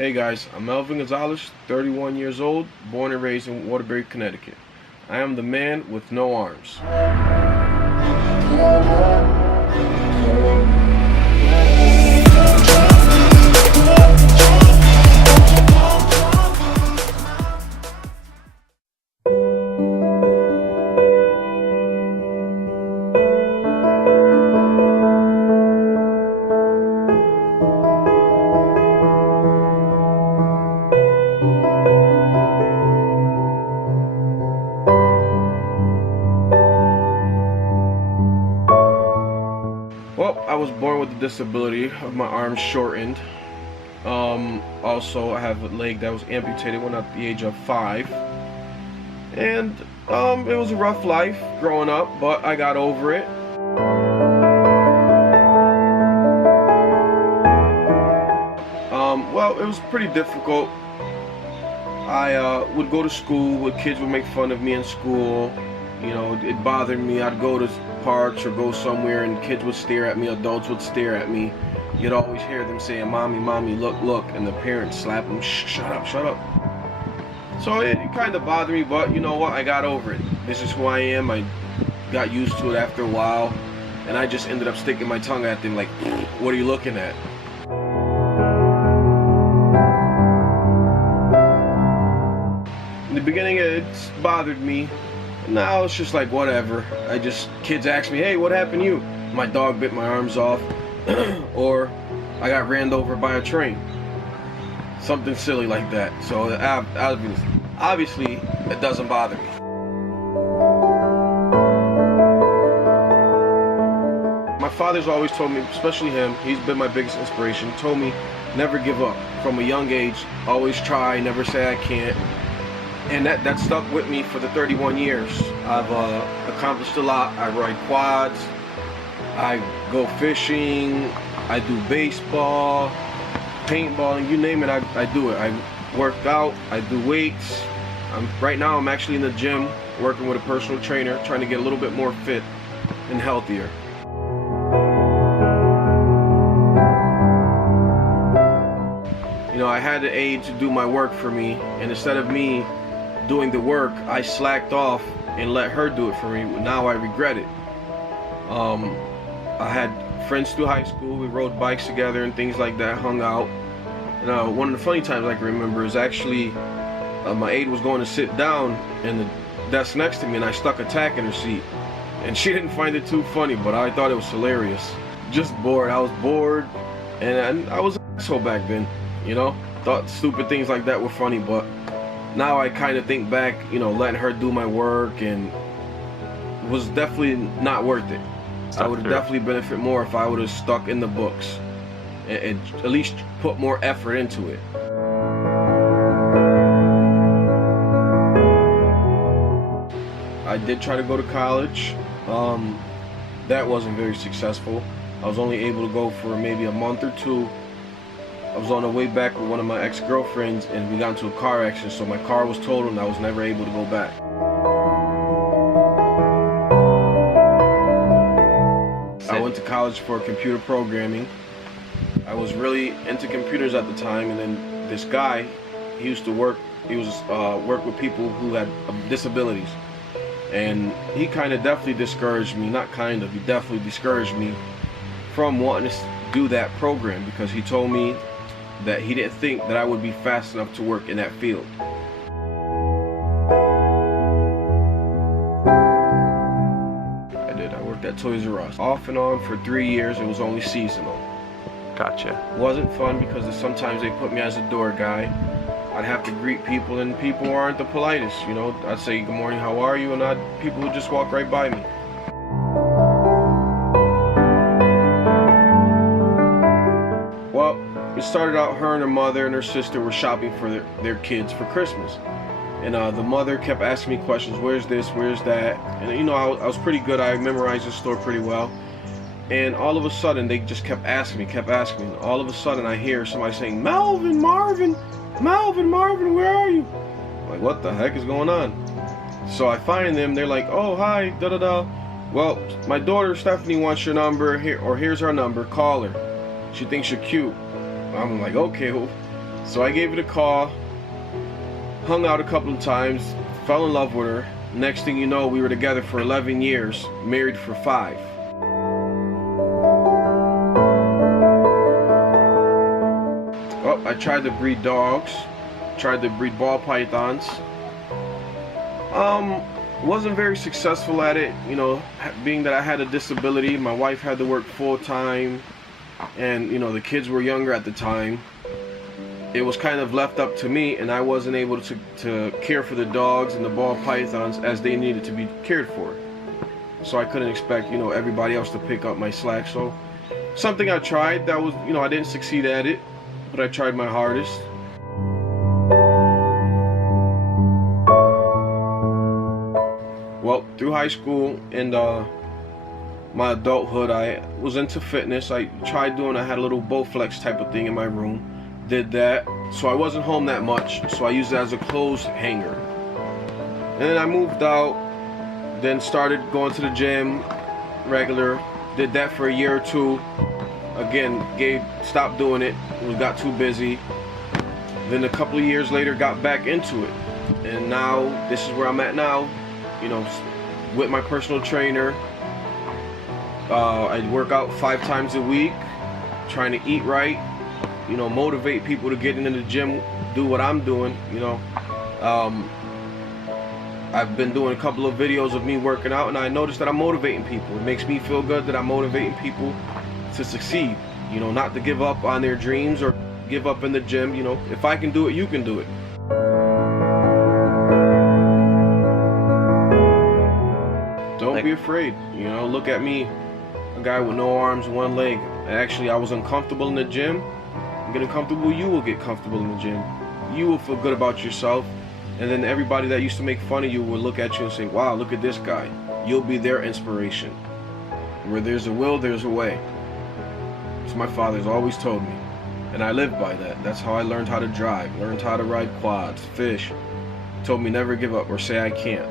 Hey guys, I'm Melvin Gonzales, 31 years old, born and raised in Waterbury, Connecticut. I am the man with no arms. Well, I was born with a disability of my arms shortened. Also, I have a leg that was amputated when at the age of 5. And it was a rough life growing up, but I got over it. Well, it was pretty difficult. I would go to school where kids would make fun of me in school. You know, it bothered me. I'd go to parks or go somewhere and kids would stare at me, adults would stare at me. You'd always hear them saying, "Mommy, mommy, look, look," and the parents slap them, "Shut up, shut up." So it kind of bothered me, but you know what? I got over it. This is who I am. I got used to it after a while, and I just ended up sticking my tongue at them like, "What are you looking at?" In the beginning, it bothered me. Now it's just like whatever. Kids ask me, "Hey, what happened to you?" My dog bit my arms off, or I got ran over by a train. Something silly like that. So obviously, it doesn't bother me. My father's always told me, especially him, he's been my biggest inspiration, told me never give up. From a young age, always try, never say I can't. And that stuck with me for the 31 years. I've accomplished a lot. I ride quads, I go fishing, I do baseball, paintball, you name it, I do it. I work out, I do weights. Right now I'm actually in the gym working with a personal trainer, trying to get a little bit more fit and healthier. You know, I had the aid to do my work for me, and instead of me doing the work, I slacked off and let her do it for me. Now I regret it. I had friends through high school. We rode bikes together and things like that, hung out. And one of the funny times I can remember is actually my aide was going to sit down in the desk next to me, and I stuck a tack in her seat. And she didn't find it too funny, but I thought it was hilarious. Just bored. I was bored, and I was an asshole back then, you know? Thought stupid things like that were funny, but now I kind of think back, you know, letting her do my work and was definitely not worth it. I would have definitely benefited more if I would have stuck in the books and at least put more effort into it. I did try to go to college. That wasn't very successful. I was only able to go for maybe a month or two. I was on the way back with one of my ex-girlfriends, and we got into a car accident, so my car was totaled and I was never able to go back. I went to college for computer programming. I was really into computers at the time, and then this guy, he work with people who had disabilities. And he definitely discouraged me, he definitely discouraged me from wanting to do that program, because he told me that he didn't think that I would be fast enough to work in that field. I worked at Toys R Us off and on for 3 years. It was only seasonal. Gotcha. It wasn't fun because sometimes they put me as a door guy. I'd have to greet people, and people aren't the politest, you know. I'd say, "Good morning, how are you?" and people would just walk right by me. Well, it started out her and her mother and her sister were shopping for their kids for Christmas. And the mother kept asking me questions, "Where's this, where's that?" And you know, I was pretty good. I memorized the store pretty well. And all of a sudden, they just kept asking me. And all of a sudden, I hear somebody saying, "Melvin, Marvin, where are you?" I'm like, what the heck is going on? So I find them. They're like, "Oh, hi, da-da-da. Well, my daughter Stephanie wants your number, here's her number, call her. She thinks you're cute." I'm like, okay, well, So I gave it a call, hung out a couple of times, fell in love with her. Next thing you know, we were together for 11 years, married for 5. Well, I tried to breed dogs, tried to breed ball pythons. Wasn't very successful at it, you know, being that I had a disability. My wife had to work full time, and you know, the kids were younger at the time. It was kind of left up to me, and I wasn't able to care for the dogs and the ball pythons as they needed to be cared for. So I couldn't expect, you know, everybody else to pick up my slack. So something I tried that was, you know, I didn't succeed at it, but I tried my hardest. Well, through high school and my adulthood, I was into fitness. I tried doing, I had a little Bowflex type of thing in my room. Did that. So I wasn't home that much, so I used it as a clothes hanger. And then I moved out, then started going to the gym regular. Did that for a year or 2. Again, stopped doing it. We got too busy. Then a couple of years later, got back into it. And now, this is where I'm at now. You know, with my personal trainer. I work out 5 times a week, trying to eat right, you know, motivate people to get into the gym, do what I'm doing, you know. I've been doing a couple of videos of me working out, and I noticed that I'm motivating people. It makes me feel good that I'm motivating people to succeed, you know, not to give up on their dreams or give up in the gym. You know, if I can do it, you can do it. Don't be afraid, you know. Look at me, a guy with no arms, 1 leg. Actually, I was uncomfortable in the gym. Getting comfortable, you will get comfortable in the gym. You will feel good about yourself, and then everybody that used to make fun of you will look at you and say, wow, look at this guy. You'll be their inspiration. Where there's a will, there's a way. That's what my father's always told me, and I live by that. That's how I learned how to drive, learned how to ride quads, fish. He told me never give up or say I can't.